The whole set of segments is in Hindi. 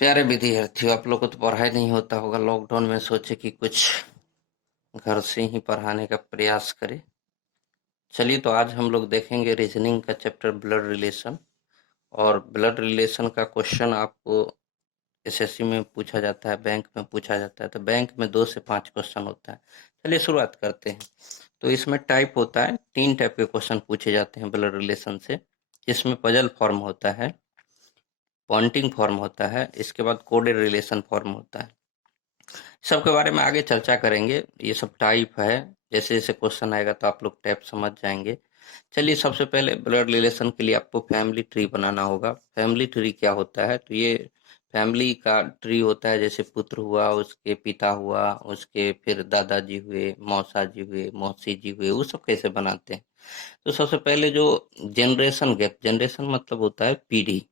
प्यारे विद्यार्थियों, आप लोगों को तो पढ़ाई नहीं होता होगा। लॉकडाउन में सोचे कि कुछ घर से ही पढ़ाने का प्रयास करें। चलिए, तो आज हम लोग देखेंगे रीजनिंग का चैप्टर ब्लड रिलेशन। और ब्लड रिलेशन का क्वेश्चन आपको एसएससी में पूछा जाता है, बैंक में पूछा जाता है। तो बैंक में 2 से 5 क्वेश्चन होता है। चलिए शुरुआत करते हैं। तो इसमें टाइप होता है, 3 टाइप के क्वेश्चन पूछे जाते हैं ब्लड रिलेशन से। इसमें पजल फॉर्म होता है, पॉइंटिंग फॉर्म होता है, इसके बाद कोडेड रिलेशन फॉर्म होता है। सबके बारे में आगे चर्चा करेंगे। ये सब टाइप है, जैसे जैसे क्वेश्चन आएगा तो आप लोग टाइप समझ जाएंगे। चलिए, सबसे पहले ब्लड रिलेशन के लिए आपको फैमिली ट्री बनाना होगा। फैमिली ट्री क्या होता है? तो ये फैमिली का ट्री होता है, जैसे पुत्र हुआ, उसके पिता हुआ, उसके फिर दादाजी हुए, मौसा जी हुए, मौसी जी हुए, वो सब कैसे बनाते हैं। तो सबसे पहले जो जनरेशन गैप, जनरेशन मतलब होता है पीढ़ी।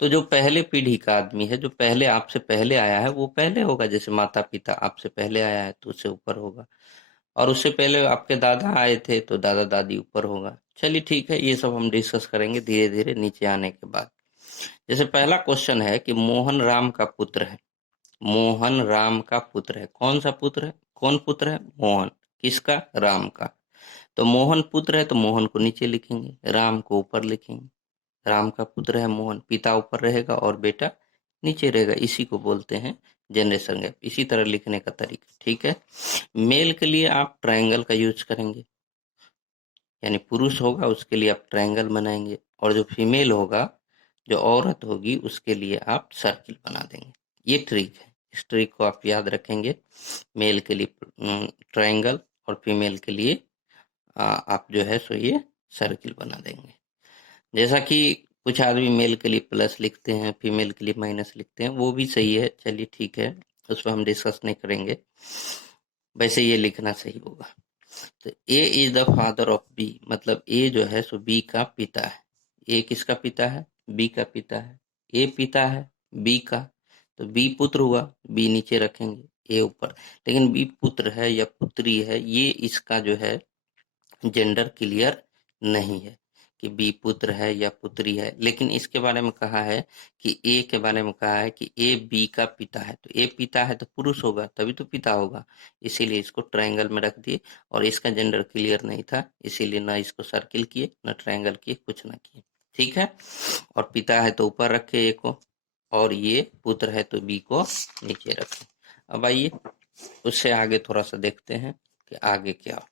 तो जो पहले पीढ़ी का आदमी है, जो पहले आपसे पहले आया है, वो पहले होगा। जैसे माता पिता आपसे पहले आया है तो उससे ऊपर होगा। और उससे पहले आपके दादा आए थे तो दादा दादी ऊपर होगा। चलिए ठीक है, ये सब हम डिस्कस करेंगे धीरे धीरे नीचे आने के बाद। जैसे पहला क्वेश्चन है कि मोहन राम का पुत्र है। मोहन राम का पुत्र है। कौन सा पुत्र है? कौन पुत्र है? मोहन। किसका? राम का। तो मोहन पुत्र है तो मोहन को नीचे लिखेंगे, राम को ऊपर लिखेंगे। राम का पुत्र है मोहन, पिता ऊपर रहेगा और बेटा नीचे रहेगा। इसी को बोलते हैं जनरेशन गैप। इसी तरह लिखने का तरीका, ठीक है। मेल के लिए आप ट्रायंगल का यूज करेंगे, यानी पुरुष होगा उसके लिए आप ट्रायंगल बनाएंगे, और जो फीमेल होगा, जो औरत होगी, उसके लिए आप सर्किल बना देंगे। ये ट्रिक है, इस ट्रिक को आप याद रखेंगे। मेल के लिए ट्रायंगल और फीमेल के लिए आप जो है सो ये सर्किल बना देंगे। जैसा कि कुछ आदमी मेल के लिए प्लस लिखते हैं, फीमेल के लिए माइनस लिखते हैं, वो भी सही है। चलिए ठीक है, उस पर हम डिस्कस नहीं करेंगे। वैसे ये लिखना सही होगा। तो A is the father of B, मतलब ए जो है सो बी का पिता है। ए किसका पिता है? बी का पिता है। ए पिता है बी का, तो बी पुत्र हुआ, बी नीचे रखेंगे, ए ऊपर। लेकिन बी पुत्र है या पुत्री है, ये इसका जो है जेंडर क्लियर नहीं है कि बी पुत्र है या पुत्री है। लेकिन इसके बारे में कहा है कि ए के बारे में कहा है कि ए बी का पिता है। तो ए पिता है तो पुरुष होगा, तभी तो पिता होगा। इसीलिए इसको ट्रायंगल में रख दिए। और इसका जेंडर क्लियर नहीं था, इसीलिए ना इसको सर्किल किए, ना ट्रायंगल किए, कुछ ना किए। ठीक है। और पिता है तो ऊपर रखे ए को, और ये पुत्र है तो बी को नीचे रखे। अब आइए उससे आगे थोड़ा सा देखते हैं कि आगे क्या हो।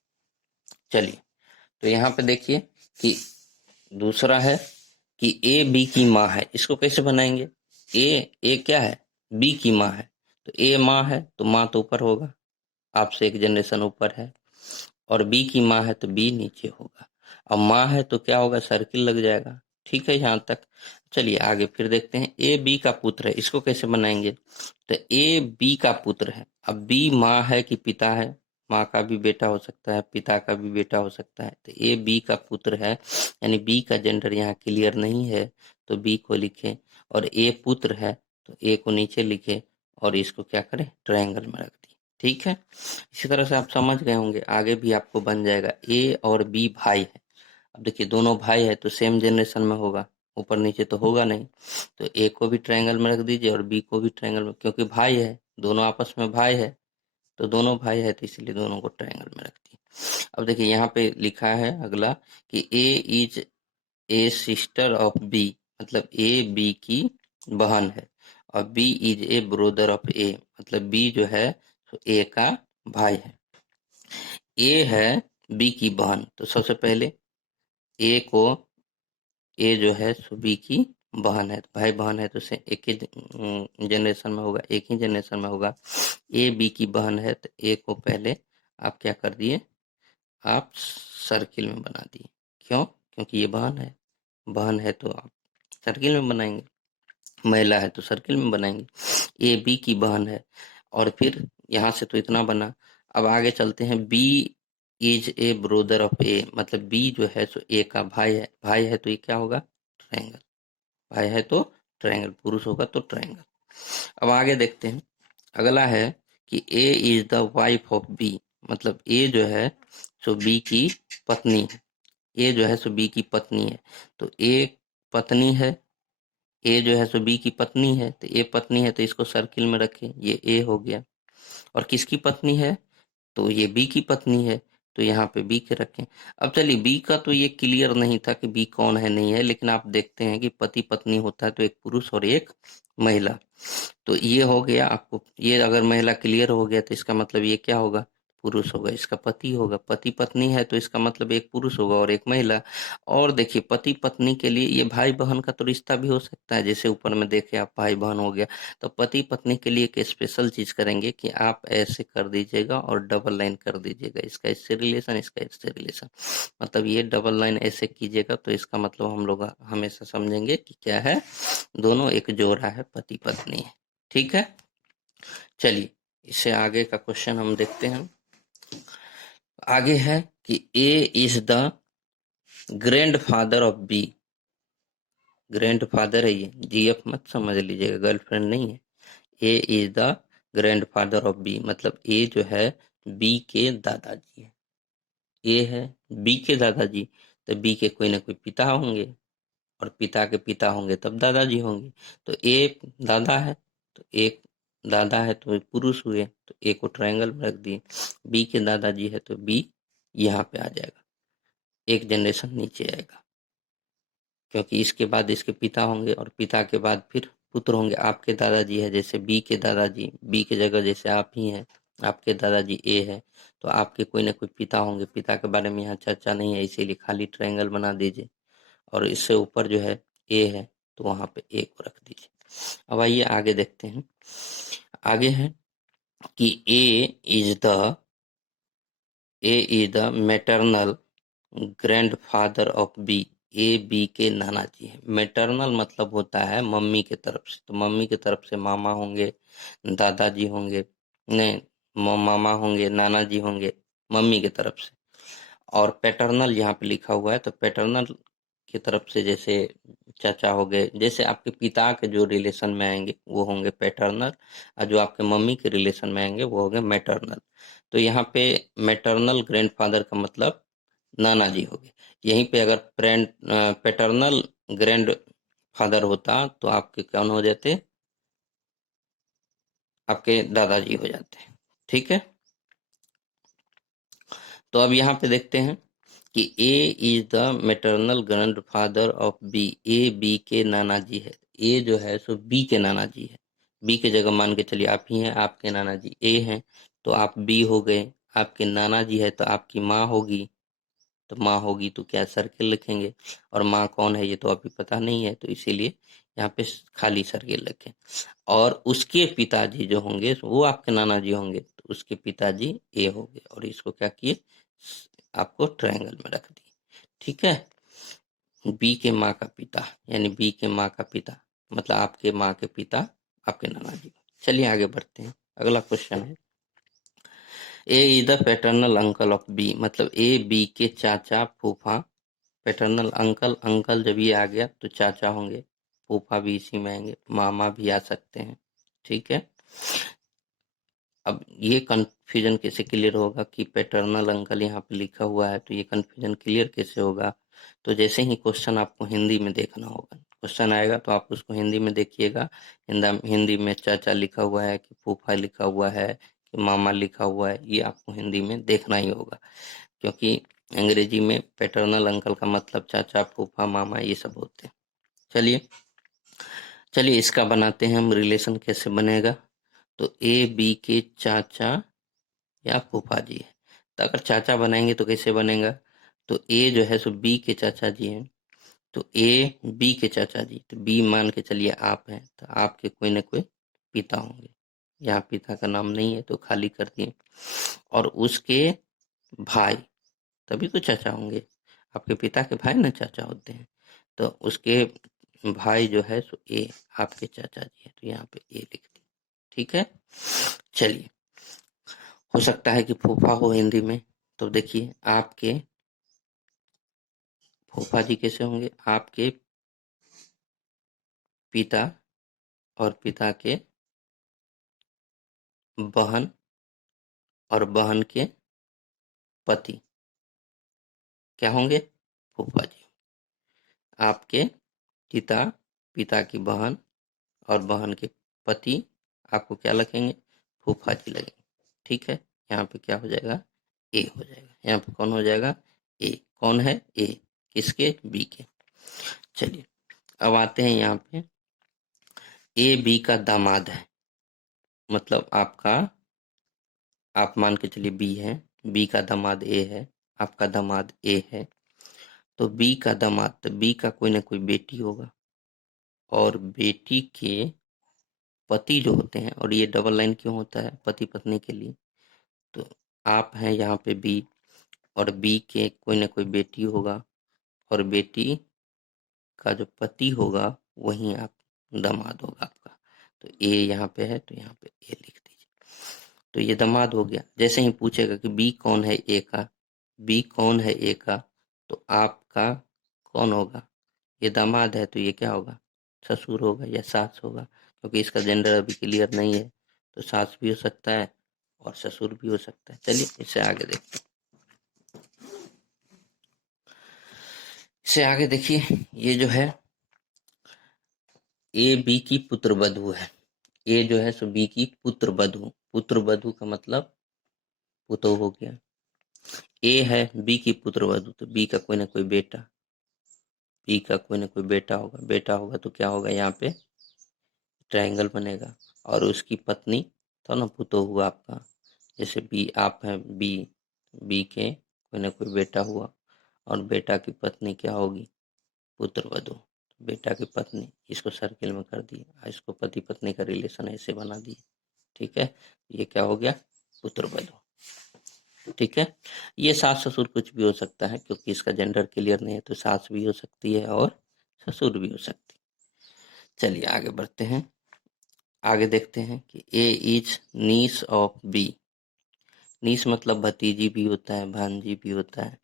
चलिए, तो यहाँ पे देखिए कि दूसरा है कि ए बी की माँ है। इसको कैसे बनाएंगे? ए क्या है? बी की माँ है। तो ए माँ है तो माँ तो ऊपर होगा, आपसे एक जनरेशन ऊपर है। और बी की माँ है तो बी नीचे होगा। अब माँ है तो क्या होगा? सर्किल लग जाएगा। ठीक है यहाँ तक। चलिए आगे फिर देखते हैं। ए बी का पुत्र है, इसको कैसे बनाएंगे? तो ए बी का पुत्र है। अब बी माँ है कि पिता है? माँ का भी बेटा हो सकता है, पिता का भी बेटा हो सकता है। तो ए बी का पुत्र है, यानी बी का जेंडर यहाँ क्लियर नहीं है, तो बी को लिखे। और ए पुत्र है तो ए को नीचे लिखे, और इसको क्या करें? ट्रायंगल में रख दिए। ठीक है। इसी तरह से आप समझ गए होंगे, आगे भी आपको बन जाएगा। ए और बी भाई है। अब देखिए दोनों भाई है तो सेम जनरेशन में होगा, ऊपर नीचे तो होगा नहीं। तो ए को भी ट्रायंगल में रख दीजिए और बी को भी ट्रायंगल में, क्योंकि भाई है, दोनों आपस में भाई है। तो दोनों भाई है तो इसलिए दोनों को ट्रायंगल में रख दिए। अब देखिए यहाँ पे लिखा है अगला कि A is a sister of B, मतलब ए बी की बहन है। और B is a brother of A, मतलब बी जो है तो ए का भाई है। ए है बी की बहन, तो सबसे पहले ए को, ए जो है सो बी की बहन है, तो भाई बहन है तो से एक ही जनरेशन में होगा, एक ही जनरेशन में होगा। ए बी की बहन है तो ए को पहले आप क्या कर दिए? आप सर्किल में बना दिए। क्यों? क्योंकि ये बहन है। बहन है तो आप सर्किल में बनाएंगे, महिला है तो सर्किल में बनाएंगे। ए बी की बहन है। और फिर यहाँ से तो इतना बना। अब आगे चलते हैं। B is a brother of A, मतलब बी जो है सो ए का भाई है। भाई है तो ये क्या होगा? ट्रायंगल। भाई है तो ट्रायंगल, पुरुष होगा तो ट्रायंगल। अब आगे देखते हैं। अगला है कि A is the wife of B, मतलब ए जो है सो बी की पत्नी है। ए जो है सो बी की पत्नी है। तो ए पत्नी है, ए जो है सो बी की पत्नी है, तो ए पत्नी है तो इसको सर्किल में रखें, ये ए हो गया। और किसकी पत्नी है, तो ये बी की पत्नी है, तो यहाँ पे बी के रखें। अब चलिए बी का तो ये क्लियर नहीं था कि बी कौन है नहीं है, लेकिन आप देखते हैं कि पति पत्नी होता है तो एक पुरुष और एक महिला। तो ये हो गया आपको, ये अगर महिला क्लियर हो गया तो इसका मतलब ये क्या होगा, पुरुष होगा, इसका पति होगा। पति पत्नी है तो इसका मतलब एक पुरुष होगा और एक महिला। और देखिए पति पत्नी के लिए ये भाई बहन का तो रिश्ता भी हो सकता है, जैसे ऊपर में देखे आप भाई बहन हो गया। तो पति पत्नी के लिए एक स्पेशल चीज करेंगे कि आप ऐसे कर दीजिएगा और डबल लाइन कर दीजिएगा, इसका इससे रिलेशन, इसका इससे रिलेशन। मतलब ये डबल लाइन ऐसे कीजिएगा तो इसका मतलब हम लोग हमेशा समझेंगे कि क्या है, दोनों एक जोड़ा है, पति पत्नी है। ठीक है, चलिए इससे आगे का क्वेश्चन हम देखते हैं। आगे है कि A is the grandfather of B. Grandfather है ये, जीएफ मत समझ लीजिएगा, गर्लफ्रेंड नहीं है। A is the grandfather of B, मतलब ए जो है बी के दादाजी है। ए है बी के दादाजी, तो बी के कोई ना कोई पिता होंगे, और पिता के पिता होंगे तब दादाजी होंगे। तो ए दादा है, तो एक दादा है तो पुरुष हुए, तो ए को ट्रायंगल में रख दिए। बी के दादाजी है तो बी यहाँ पे आ जाएगा, एक जनरेशन नीचे आएगा, क्योंकि इसके बाद इसके पिता होंगे और पिता के बाद फिर पुत्र होंगे। आपके दादाजी है, जैसे बी के दादाजी, बी के जगह जैसे आप ही हैं, आपके दादाजी ए है, तो आपके कोई ना कोई पिता होंगे। पिता के बारे में यहाँ चर्चा नहीं है, इसीलिए खाली ट्रायंगल बना दीजिए। और इससे ऊपर जो है ए है, तो वहां पे ए को रख दीजिए। अब आइए आगे देखते हैं। आगे है कि A is the maternal grandfather of B. A B के नाना जी है। मैटरनल मतलब होता है मम्मी के तरफ से, तो मम्मी के तरफ से मामा होंगे, दादाजी होंगे, नहीं मामा होंगे, नाना जी होंगे मम्मी के तरफ से। और पैटर्नल यहाँ पे लिखा हुआ है, तो पैटर्नल की तरफ से जैसे चाचा हो गए, जैसे आपके पिता के जो रिलेशन में आएंगे वो होंगे पैटर्नल, और जो आपके मम्मी के रिलेशन में आएंगे वो होंगे मैटरनल। तो यहाँ पे मैटरनल ग्रैंडफादर का मतलब नाना जी हो गए। यहीं पे अगर पैटर्नल ग्रैंड फादर होता तो आपके कौन हो जाते, आपके दादाजी हो जाते। ठीक है, तो अब यहाँ पे देखते हैं कि A is the maternal grandfather of B. A B के नाना जी है। ए जो है सो बी के नाना जी है। बी के जगह मान के चलिए आप ही हैं, आपके नाना जी ए हैं, तो आप बी हो गए। आपके नाना जी है तो आपकी माँ होगी, तो माँ होगी तो क्या सर्किल लिखेंगे, और माँ कौन है ये तो अभी पता नहीं है, तो इसीलिए यहाँ पे खाली सर्किल रखें। और उसके पिताजी जो होंगे वो आपके नाना जी होंगे, तो उसके पिताजी ए हो गए, और इसको क्या किए, आपको ट्रायंगल में रख दिए। ठीक है, बी के माँ का पिता, यानी बी के माँ का पिता मतलब आपके माँ के पिता आपके नाना जी। चलिए आगे बढ़ते हैं, अगला क्वेश्चन है A is the paternal uncle of B, मतलब ए बी के चाचा फूफा। पैटर्नल अंकल, अंकल जब ये आ गया तो चाचा होंगे, फूफा भी इसी में आएंगे, मामा भी आ सकते हैं। ठीक है, अब ये कंफ्यूजन कैसे क्लियर होगा कि पैटर्नल अंकल यहाँ पे लिखा हुआ है, तो ये कंफ्यूजन क्लियर कैसे होगा। तो जैसे ही क्वेश्चन आपको हिंदी में देखना होगा, क्वेश्चन आएगा तो आप उसको हिंदी में देखिएगा। हिंदी में चाचा लिखा हुआ है कि फूफा लिखा हुआ है कि मामा लिखा हुआ है, ये आपको हिंदी में देखना ही होगा, क्योंकि अंग्रेजी में पैटर्नल अंकल का मतलब चाचा फूफा मामा ये सब होते हैं। चलिए चलिए इसका बनाते हैं हम, रिलेशन कैसे बनेगा। तो ए बी के चाचा या फूफा जी है, तो अगर चाचा बनाएंगे तो कैसे बनेगा, तो ए जो है सो बी के चाचा जी हैं, तो ए बी के चाचा जी, तो बी मान के चलिए आप हैं, तो आपके कोई ना कोई पिता होंगे। यहाँ पिता का नाम नहीं है तो खाली कर दिए। और उसके भाई, तभी तो चाचा होंगे, आपके पिता के भाई ना चाचा होते हैं, तो उसके भाई जो है सो ए आपके चाचा जी है, तो यहाँ पे ए लिख दिए। ठीक है, चलिए हो सकता है कि फूफा हो हिंदी में, तो देखिए आपके फूफा जी कैसे होंगे, आपके पिता और पिता के बहन और बहन के पति क्या होंगे, फूफा जी। आपके पिता पिता की बहन और बहन के पति आपको क्या लगेंगे, फूफा जी लगेंगे। ठीक है, यहाँ पे क्या हो जाएगा, ए हो जाएगा। यहाँ पे कौन हो जाएगा, ए। कौन है, ए, किसके, बी के। चलिए अब आते हैं यहाँ पे, ए बी का दामाद है, मतलब आपका, आप मान के चलिए बी है, बी का दामाद ए है, आपका दामाद ए है, तो बी का दामाद, तो बी का कोई ना कोई बेटी होगा, और बेटी के पति जो होते हैं, और ये डबल लाइन क्यों होता है, पति पत्नी के लिए, तो आप हैं यहाँ पे बी, और बी के कोई ना कोई बेटी होगा, और बेटी का जो पति होगा वही आप दामाद होगा आपका। तो ए यहाँ पे है, तो यहाँ पे ए लिख दीजिए। तो ये दामाद हो गया। जैसे ही पूछेगा कि बी कौन है ए का, बी कौन है ए का, तो आपका कौन होगा, ये दामाद है तो ये क्या होगा, ससुर होगा या सास होगा, क्योंकि इसका जेंडर अभी क्लियर नहीं है, तो सास भी हो सकता है और ससुर भी हो सकता है। चलिए इससे आगे देखते हैं, इससे आगे देखिए, ये जो है ए बी की पुत्र वधू है, ए जो है सो बी की पुत्र वधू, पुत्र वधू का मतलब पुतो हो गया। ए है बी की पुत्र वधू, तो बी का कोई ना कोई बेटा, बी का कोई ना कोई बेटा होगा, बेटा होगा तो क्या होगा, यहाँ पे ट्रायंगल बनेगा, और उसकी पत्नी तो ना पुतो हुआ आपका, जैसे बी आप हैं बी, बी के कोई ना कोई बेटा हुआ, और बेटा की पत्नी क्या होगी, पुत्र वधू, बेटा की पत्नी, इसको सर्किल में कर दिए, इसको पति पत्नी का रिलेशन ऐसे बना दिए। ठीक है, ये क्या हो गया, पुत्र वधू। ठीक है, ये सास ससुर कुछ भी हो सकता है, क्योंकि इसका जेंडर क्लियर नहीं है, तो सास भी हो सकती है और ससुर भी हो सकती है। चलिए आगे बढ़ते हैं, आगे देखते हैं कि A is gneiss of B, नीस मतलब भतीजी भी होता है, भांजी भी होता है।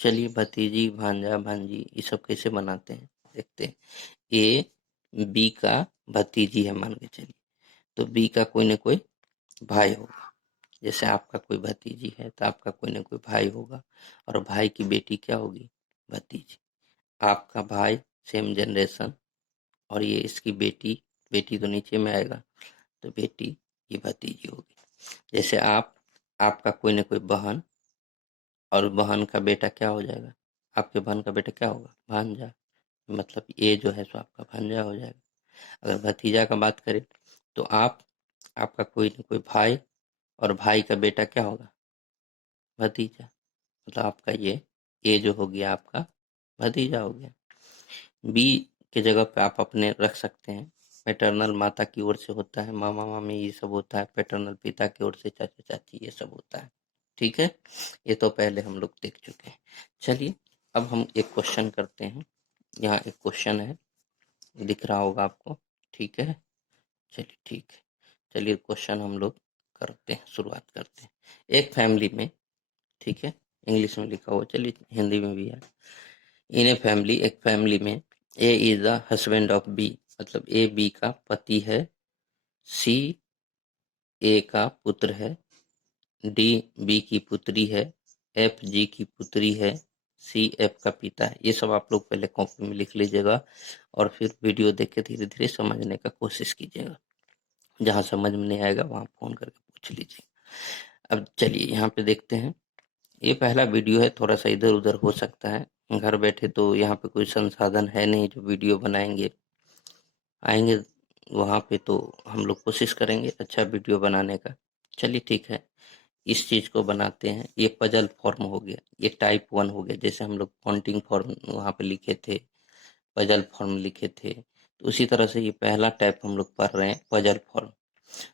चलिए भतीजी, भांजा, भांजी, ये सब कैसे बनाते हैं देखते हैं। ए बी का भतीजी है मान के चलिए, तो बी का कोई ना कोई भाई होगा, जैसे आपका कोई भतीजी है तो आपका कोई ना कोई भाई होगा, और भाई की बेटी क्या होगी, भतीजी। आपका भाई सेम जनरेशन, और ये इसकी बेटी, बेटी तो नीचे में आएगा, तो बेटी ये भतीजी होगी। जैसे आप, आपका कोई ना कोई बहन, और बहन का बेटा क्या हो जाएगा, आपके बहन का बेटा क्या होगा, भांजा, मतलब ये जो है सो आपका भांजा हो जाएगा। अगर भतीजा का बात करें, तो आप, आपका कोई न कोई भाई, और भाई का बेटा क्या होगा, भतीजा, मतलब आपका ये जो हो गया आपका भतीजा हो गया। बी के जगह पे आप अपने रख सकते हैं, पैटर्नल माता की ओर से होता है, मामा मामी ये सब होता है, पैटर्नल पिता की ओर से चाचा चाची ये सब होता है। ठीक है, ये तो पहले हम लोग देख चुके हैं। चलिए अब हम एक क्वेश्चन करते हैं, यहाँ एक क्वेश्चन है, दिख रहा होगा आपको। ठीक है, चलिए ठीक है, चलिए क्वेश्चन हम लोग करते हैं, शुरुआत करते हैं। एक फैमिली में, ठीक है, इंग्लिश में लिखा हुआ, चलिए हिंदी में भी है। इन ए फैमिली, एक फैमिली में, A is the husband of B, मतलब ए बी का पति है, सी ए का पुत्र है, डी बी की पुत्री है, एफ जी की पुत्री है, सी एफ का पिता है। ये सब आप लोग पहले कॉपी में लिख लीजिएगा, और फिर वीडियो देख के धीरे धीरे समझने का कोशिश कीजिएगा। जहाँ समझ में नहीं आएगा वहाँ फोन करके पूछ लीजिए। अब चलिए यहाँ पे देखते हैं, ये पहला वीडियो है, थोड़ा सा इधर उधर हो सकता है, घर बैठे तो यहाँ पे कोई संसाधन है नहीं जो वीडियो बनाएंगे, आएंगे वहाँ पे तो हम लोग कोशिश करेंगे अच्छा वीडियो बनाने का। चलिए ठीक है, इस चीज़ को बनाते हैं। ये पजल फॉर्म हो गया, ये टाइप 1 हो गया, जैसे हम लोग पॉइंटिंग फॉर्म वहाँ पे लिखे थे, पजल फॉर्म लिखे थे, तो उसी तरह से ये पहला टाइप हम लोग पढ़ रहे हैं, पजल फॉर्म।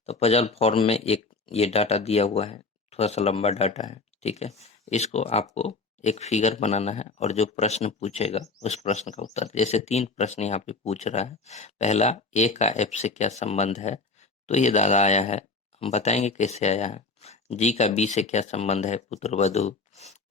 तो पजल फॉर्म में एक ये डाटा दिया हुआ है, थोड़ा सा लंबा डाटा है, ठीक है। इसको आपको एक फिगर बनाना है, और जो प्रश्न पूछेगा उस प्रश्न का उत्तर, जैसे 3 प्रश्न यहाँ पे पूछ रहा है। पहला, ए का एफ से क्या संबंध है, तो ये दादा आया है, हम बताएंगे कैसे आया है। जी का बी से क्या संबंध है, पुत्र वधू।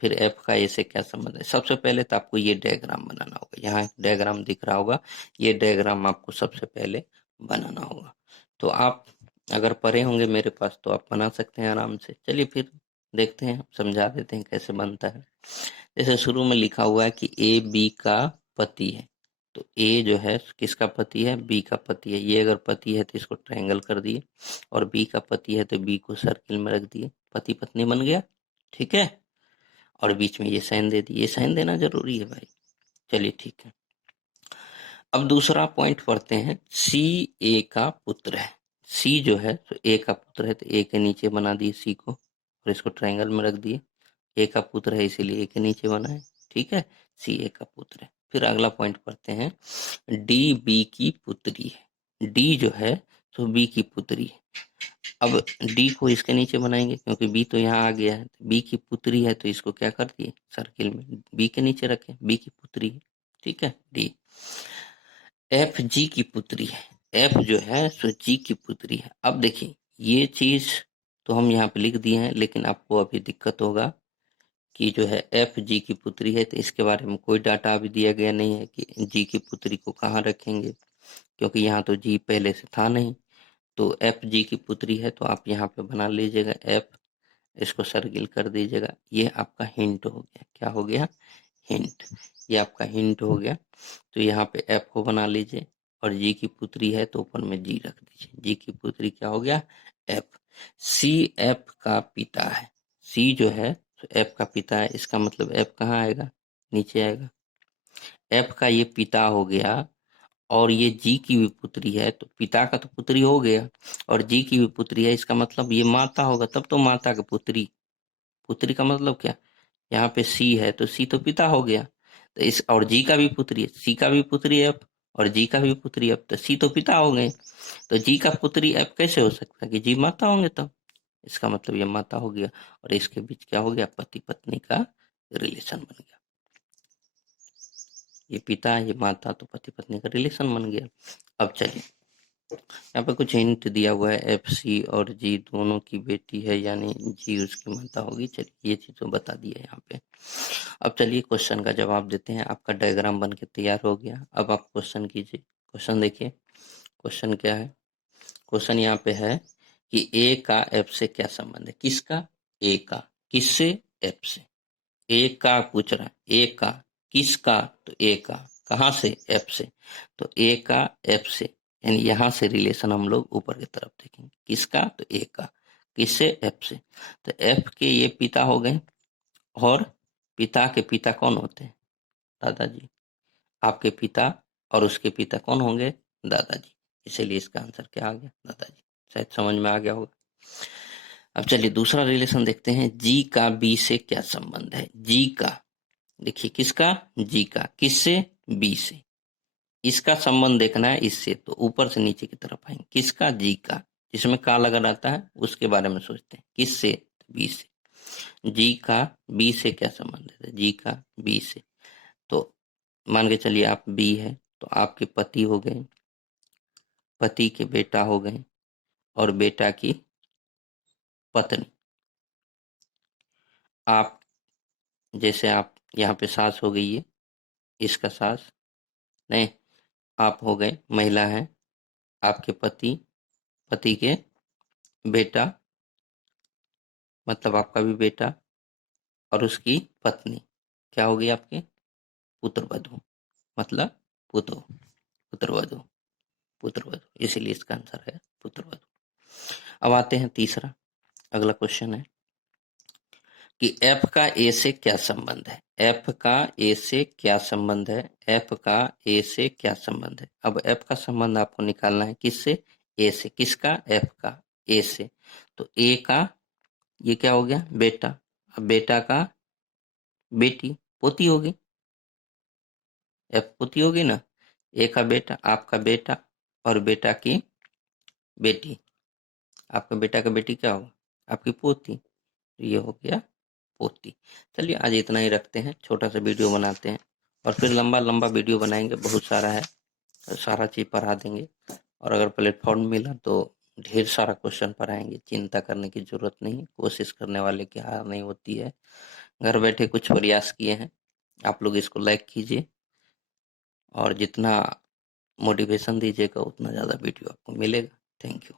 फिर एफ का ए से क्या संबंध है। सबसे पहले तो आपको ये डायग्राम बनाना होगा, यहाँ एक डायग्राम दिख रहा होगा, ये डायग्राम आपको सबसे पहले बनाना होगा। तो आप अगर पढ़े होंगे मेरे पास तो आप बना सकते हैं आराम से। चलिए फिर देखते हैं, समझा देते हैं कैसे बनता है। जैसे शुरू में लिखा हुआ है कि ए बी का पति है, तो ए जो है किसका पति है, बी का पति है। ये अगर पति है तो इसको ट्रायंगल कर दिए, और बी का पति है तो बी को सर्किल में रख दिए, पति पत्नी बन गया। ठीक है, और बीच में ये साइन दे दिए। ये साइन देना जरूरी है भाई। चलिए ठीक है, अब दूसरा पॉइंट पढ़ते हैं। सी ए का पुत्र है। सी जो है तो ए का पुत्र है, तो ए के नीचे बना दिए सी को, और इसको ट्रायंगल में रख दिए। ए का पुत्र है इसीलिए ए के नीचे बना है। ठीक है, सी ए का पुत्र है। फिर अगला पॉइंट पढ़ते हैं। डी बी की पुत्री है। डी जो है तो बी की पुत्री है। अब डी को इसके नीचे बनाएंगे क्योंकि बी तो यहाँ आ गया है। बी की पुत्री है तो इसको क्या कर दिए, सर्किल में बी के नीचे रखें, बी की पुत्री है। ठीक है, डी। एफ जी की पुत्री है। एफ जो है सो जी की पुत्री है। अब देखिए ये चीज तो हम यहाँ पे लिख दिए हैं, लेकिन आपको अभी दिक्कत होगा कि जो है एफ जी की पुत्री है, तो इसके बारे में कोई डाटा अभी दिया गया नहीं है कि जी की पुत्री को कहाँ रखेंगे, क्योंकि यहाँ तो जी पहले से था नहीं। तो एफ जी की पुत्री है तो आप यहाँ पे बना लीजिएगा एफ, इसको सर्किल कर दीजिएगा। ये आपका हिंट हो गया। क्या हो गया, हिंट। ये आपका हिंट हो गया। तो यहाँ पे एफ को बना लीजिए, और जी की पुत्री है तो ऊपर में जी रख दीजिए। जी की पुत्री क्या हो गया, एफ। सी एफ का पिता है। सी जो है तो एफ का पिता है, इसका मतलब एफ कहाँ आएगा, नीचे आएगा। एफ का ये पिता हो गया, और ये जी की भी पुत्री है, तो पिता का तो पुत्री हो गया, और जी की भी पुत्री है, इसका मतलब ये माता होगा, तब तो माता का पुत्री। पुत्री का मतलब क्या, यहाँ पे सी है तो सी तो पिता हो गया, तो इस और जी का भी पुत्री है, सी का भी पुत्री है एफ, और जी का भी पुत्री है, तो सी तो पिता हो गए, तो जी का पुत्री एफ कैसे हो सकता है कि जी माता होंगे तब। इसका मतलब ये माता हो गया, और इसके बीच क्या हो गया, पति पत्नी का रिलेशन बन गया। ये पिता ये माता, तो पति पत्नी का रिलेशन बन गया। अब चलिए यहाँ पे कुछ हिंट दिया हुआ है, एफ सी और जी दोनों की बेटी है, यानी जी उसकी माता होगी। चलिए ये चीज तो बता दिया यहाँ पे। अब चलिए क्वेश्चन का जवाब देते हैं। आपका डायग्राम बन के तैयार हो गया। अब आप क्वेश्चन कीजिए। क्वेश्चन देखिए, क्वेश्चन क्या है। क्वेश्चन यहाँ पे है कि ए का एफ से क्या संबंध है। किसका, ए का, किससे, एफ से। ए का पूछ रहा है, ए का, किसका, तो ए का, कहाँ से, एफ से। तो ए का एफ से, यानी यहाँ से रिलेशन हम लोग ऊपर की तरफ देखेंगे। किसका, तो ए का, किससे, एफ से। तो एफ के ये पिता हो गए, और पिता के पिता कौन होते हैं, दादाजी। आपके पिता और उसके पिता कौन होंगे, दादाजी। इसीलिए इसका आंसर क्या आ गया, दादाजी। शायद समझ में आ गया होगा। अब चलिए दूसरा रिलेशन देखते हैं। जी का बी से क्या संबंध है। जी का, देखिए किसका, जी का, किससे, बी से। इसका संबंध देखना है इससे, तो ऊपर से नीचे की तरफ आएंगे। किसका, जी का, जिसमें का लगा रहता है उसके बारे में सोचते हैं। किससे, बी से। जी का बी से क्या संबंध है, जी का बी से। तो मान के चलिए आप बी है, तो आपके पति हो गए, पति के बेटा हो गए, और बेटा की पत्नी। आप जैसे आप यहाँ पे सास हो गई है, इसका सास नहीं, आप हो गए महिला हैं, आपके पति, पति के बेटा, मतलब आपका भी बेटा, और उसकी पत्नी क्या होगी, आपके पुत्रवधू, मतलब पुत्र, पुत्रवधू, पुत्रवधू, इसीलिए इसका आंसर है पुत्रवधू। अब आते हैं तीसरा, अगला क्वेश्चन है कि एफ का ए से क्या संबंध है। एफ का ए से क्या संबंध है, एफ का ए से क्या संबंध है। अब एफ का संबंध आपको निकालना है, किससे, ए से। किसका, एफ का, ए से। तो ए का ये क्या हो गया, बेटा। अब बेटा का बेटी, पोती होगी, एफ पोती होगी ना। ए का बेटा, आपका बेटा, और बेटा की बेटी, आपका बेटा का बेटी क्या होगा, आपकी पोती। तो ये हो गया पोती। चलिए आज इतना ही रखते हैं, छोटा सा वीडियो बनाते हैं, और फिर लंबा लंबा वीडियो बनाएंगे, बहुत सारा है, तो सारा चीज पढ़ा देंगे। और अगर प्लेटफॉर्म मिला तो ढेर सारा क्वेश्चन पढ़ाएंगे, चिंता करने की जरूरत नहीं है। कोशिश करने वाले की हार नहीं होती है। घर बैठे कुछ प्रयास किए हैं, आप लोग इसको लाइक कीजिए, और जितना मोटिवेशन दीजिएगा उतना ज़्यादा वीडियो आपको मिलेगा। Thank you.